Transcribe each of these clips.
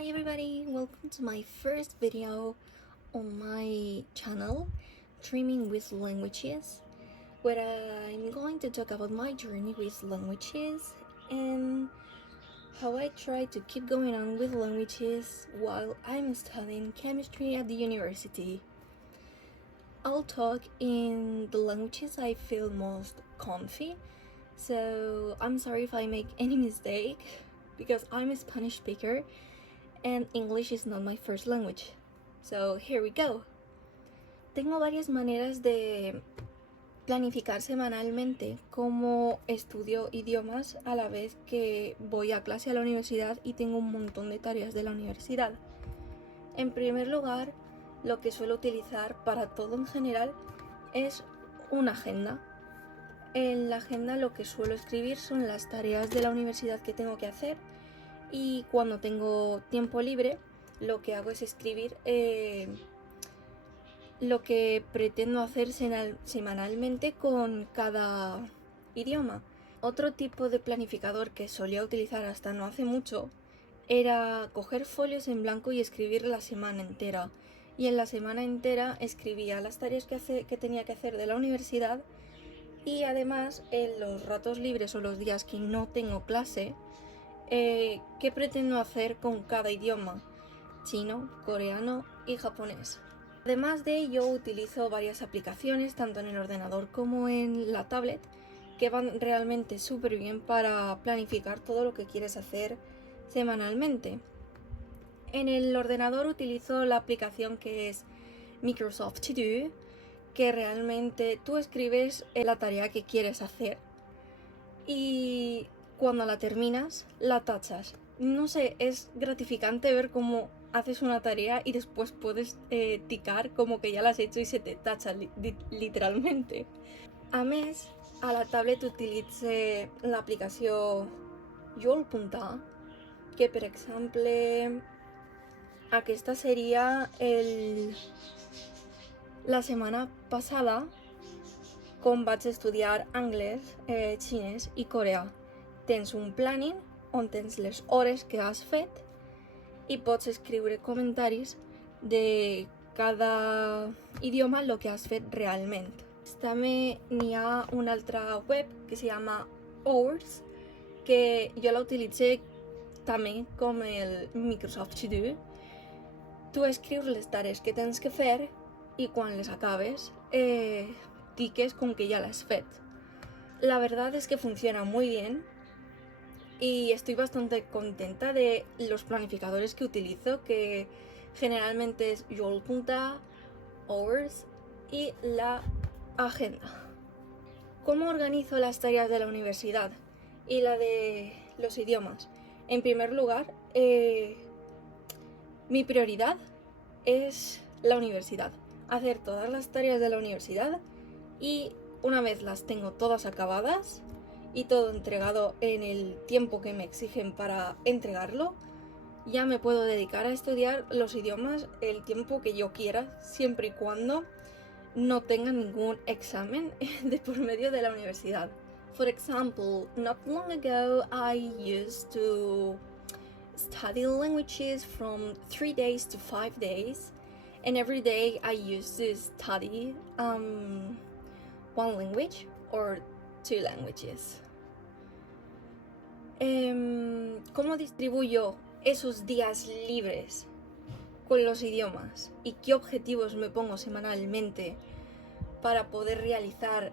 Hi everybody, welcome to my first video on my channel, Dreaming with Languages, where I'm going to talk about my journey with languages and how I try to keep going on with languages while I'm studying chemistry at the university. I'll talk in the languages I feel most comfy, so I'm sorry if I make any mistake because I'm a Spanish speaker and English is not my first language. So here we go. Tengo varias maneras de planificar semanalmente cómo estudio idiomas a la vez que voy a clase a la universidad y tengo un montón de tareas de la universidad. En primer lugar, lo que suelo utilizar para todo en general es una agenda. En la agenda lo que suelo escribir son las tareas de la universidad que tengo que hacer. Y cuando tengo tiempo libre, lo que hago es escribir lo que pretendo hacer semanalmente con cada idioma. Otro tipo de planificador que solía utilizar hasta no hace mucho era coger folios en blanco y escribir la semana entera. Y en la semana entera escribía las tareas que tenía que hacer de la universidad y además en los ratos libres o los días que no tengo clase, qué pretendo hacer con cada idioma: chino, coreano y japonés. Además de ello, utilizo varias aplicaciones tanto en el ordenador como en la tablet que van realmente súper bien para planificar todo lo que quieres hacer semanalmente. En el ordenador utilizo la aplicación que es Microsoft To Do, que realmente tú escribes la tarea que quieres hacer y cuando la terminas, la tachas. No sé, es gratificante ver cómo haces una tarea y después puedes ticar como que ya la has hecho y se te tacha literalmente. A més, a la tablet utilitze l'aplicació Yolpunta, que per exemple aquesta seria la setmana passada, com vaig estudiar anglès, xinès i coreà. Tens un planning on tens les hores que has fet i pots escriure comentaris de cada idioma el que has fet realment. També n'hi ha una altra web que se llama Hours, que jo la utilitzé també com el Microsoft To Do. Tu escrius les tarees que tens que fer y cuando les acabes, tiques con que ya las has fet. La verdad es que funciona muy bien y estoy bastante contenta de los planificadores que utilizo, que generalmente es Yolpunta, Hours y la agenda. ¿Cómo organizo las tareas de la universidad y la de los idiomas? En primer lugar, mi prioridad es la universidad. Hacer todas las tareas de la universidad y una vez las tengo todas acabadas y todo entregado en el tiempo que me exigen para entregarlo, ya me puedo dedicar a estudiar los idiomas el tiempo que yo quiera, siempre y cuando no tenga ningún examen de por medio de la universidad. For example, not long ago I used to study languages from 3 days to 5 days, and every day I used to study one language or two languages. ¿Cómo distribuyo esos días libres con los idiomas y qué objetivos me pongo semanalmente para poder realizar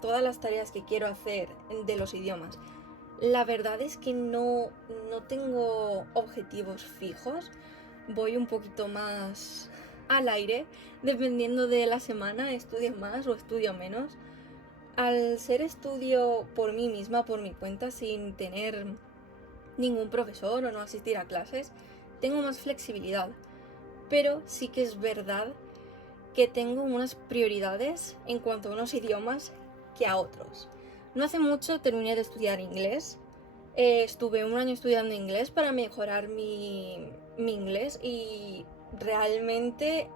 todas las tareas que quiero hacer de los idiomas? La verdad es que no tengo objetivos fijos, voy un poquito más al aire, dependiendo de la semana, estudio más o estudio menos. Al ser estudio por mí misma, por mi cuenta, sin tener ningún profesor o no asistir a clases, tengo más flexibilidad, pero sí que es verdad que tengo unas prioridades en cuanto a unos idiomas que a otros. No hace mucho terminé de estudiar inglés. Estuve un año estudiando inglés para mejorar mi inglés y realmente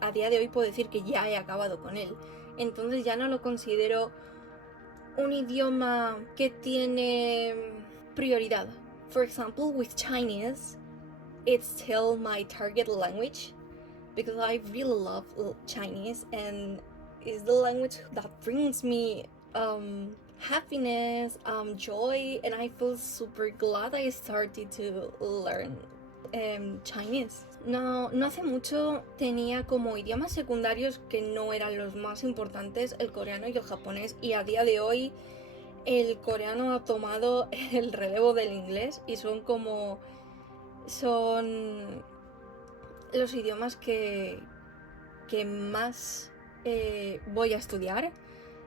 a día de hoy puedo decir que ya he acabado con él. Entonces ya no lo considero un idioma que tiene prioridad. For example, with Chinese, it's still my target language because I really love Chinese, and it's the language that brings me happiness, joy, and I feel super glad I started to learn Chinese. No hace mucho tenía como idiomas secundarios que no eran los más importantes el coreano y el japonés, y a día de hoy el coreano ha tomado el relevo del inglés y son los idiomas que más voy a estudiar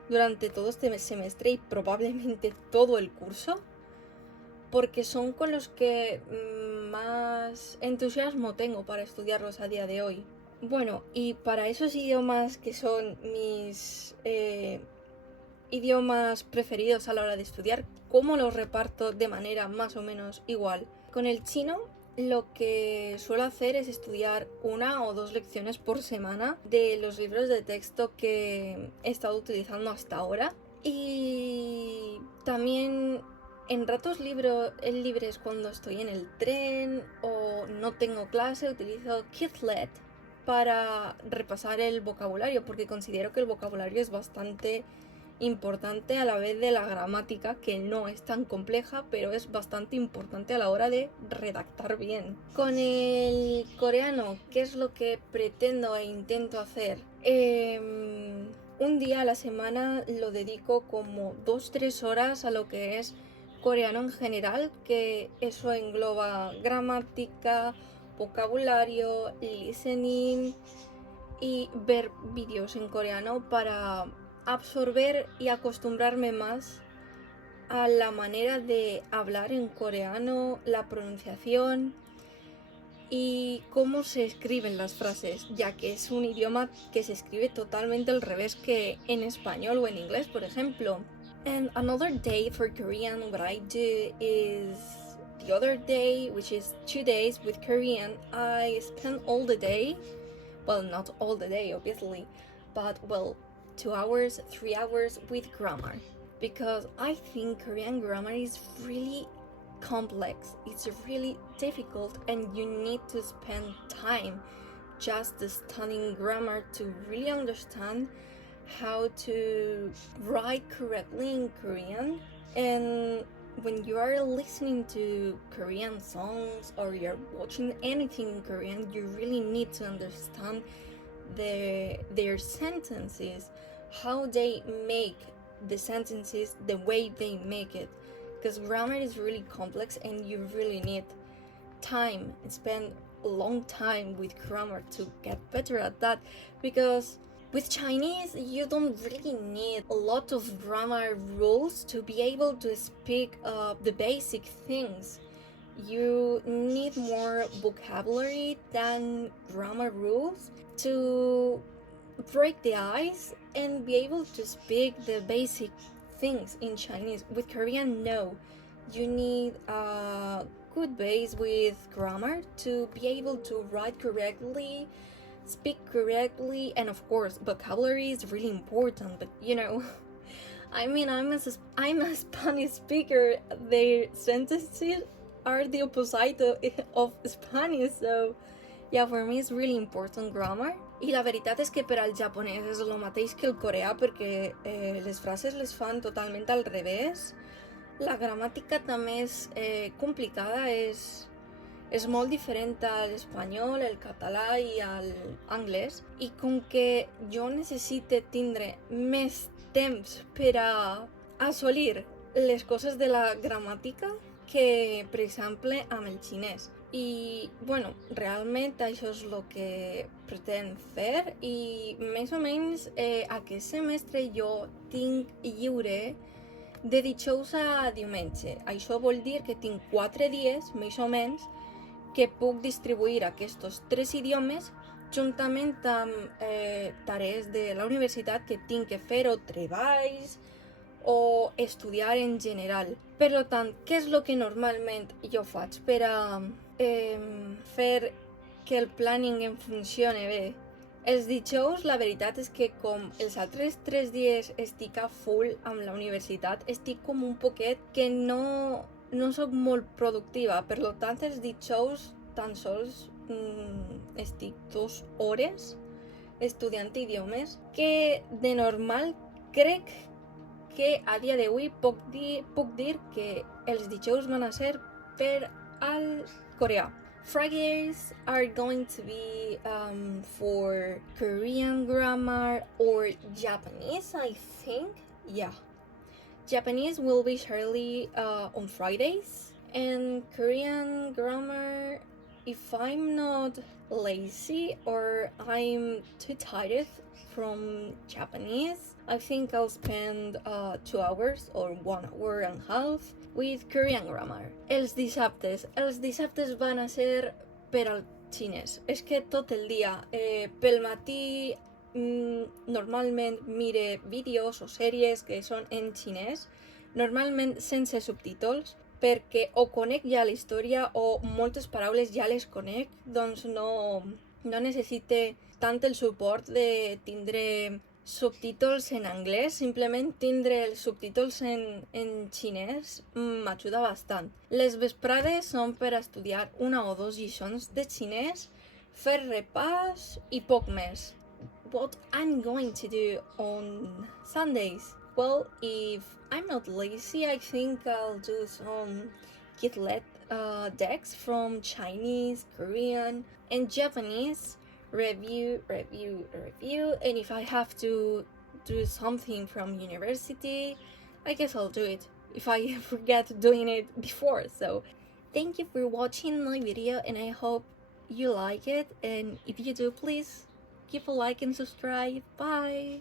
durante todo este semestre y probablemente todo el curso, porque son con los que más entusiasmo tengo para estudiarlos a día de hoy. Bueno, y para esos idiomas que son mis idiomas preferidos a la hora de estudiar, ¿cómo los reparto de manera más o menos igual? Con el chino lo que suelo hacer es estudiar 1 o 2 lecciones por semana de los libros de texto que he estado utilizando hasta ahora, y también en ratos libres, cuando estoy en el tren o no tengo clase, utilizo Quizlet para repasar el vocabulario, porque considero que el vocabulario es bastante importante a la vez de la gramática, que no es tan compleja, pero es bastante importante a la hora de redactar bien. Con el coreano, ¿qué es lo que pretendo e intento hacer? Un día a la semana lo dedico como 2-3 horas a lo que es coreano en general, que eso engloba gramática, vocabulario, listening y ver vídeos en coreano para absorber y acostumbrarme más a la manera de hablar en coreano, la pronunciación y cómo se escriben las frases, ya que es un idioma que se escribe totalmente al revés que en español o en inglés, por ejemplo. And another day for Korean, what I do is the other day, which is 2 days with Korean, I spend all the day, well, not all the day, obviously, but, well, 2 hours, 3 hours with grammar, because I think Korean grammar is really complex, it's really difficult, and you need to spend time just studying grammar to really understand how to write correctly in Korean. And when you are listening to Korean songs or you're watching anything in Korean, you really need to understand their sentences, how they make the sentences, the way they make it, because grammar is really complex and you really need time and spend a long time with grammar to get better at that. Because with Chinese, you don't really need a lot of grammar rules to be able to speak the basic things. You need more vocabulary than grammar rules to break the ice and be able to speak the basic things in Chinese. With Korean, no. You need a good base with grammar to be able to write correctly, speak correctly, and of course, vocabulary is really important, but you know, I mean, I'm a Spanish speaker, their sentences are the opposite of Spanish, so yeah, for me it's really important grammar. I la veritat és que per al japonès és el mateix que el coreà, perquè les frases les fan totalment al revés. La gramàtica també és complicada, és molt diferent a l'espanyol, el català i a l'anglès, i com que jo necessite tindre més temps per a assolir les coses de la gramàtica que, per exemple, amb el xinès. I, bueno, realment això és el que pretenc fer, i més o menys aquest semestre jo tinc lliure de dijous a diumenge. Això vol dir que tinc 4 dies, més o menys, que puc distribuir aquests 3 idiomes juntament amb tarees de la universitat que tinc que fer, o treballs, o estudiar en general. Per tant, què és el que normalment jo faig per a fer que el planning em funcione bé? Els dijous, la veritat és que com els altres 3 dies estic a full amb la universitat, estic com un poquet que no soc molt productiva. Per tant, els dijous tan sols estic 2 hores estudiant idiomes, que de normal crec que a dia d'avui puc dir que els dijous van a ser per al coreà. Fridays are going to be for Korean grammar or Japanese, I think. Yeah. Japanese will be surely on Fridays, and Korean grammar, if I'm not lazy or I'm too tired from Japanese, I think I'll spend 2 hours or 1 hour and a half with Korean grammar. Els dissabtes van a ser per al xinès. És que tot el dia, pel matí, normalment mire vídeos o sèries que són en xinès, normalment sense subtítols, perquè o conec ja la història o moltes paraules ja les conec, doncs no necessite tant el suport de tindre subtítols en anglès, simplement tindre els subtítols en xinès m'ajuda bastant. Les vesprades són per estudiar 1 o 2 lliçons de xinès, fer repàs i poc més. What I'm going to do on Sundays? Well, if I'm not lazy, I think I'll do some Quizlet decks from Chinese, Korean, and Japanese. Review, and if I have to do something from university, I guess I'll do it if I forget doing it before. So thank you for watching my video, and I hope you like it, and if you do, please give a like and subscribe. Bye.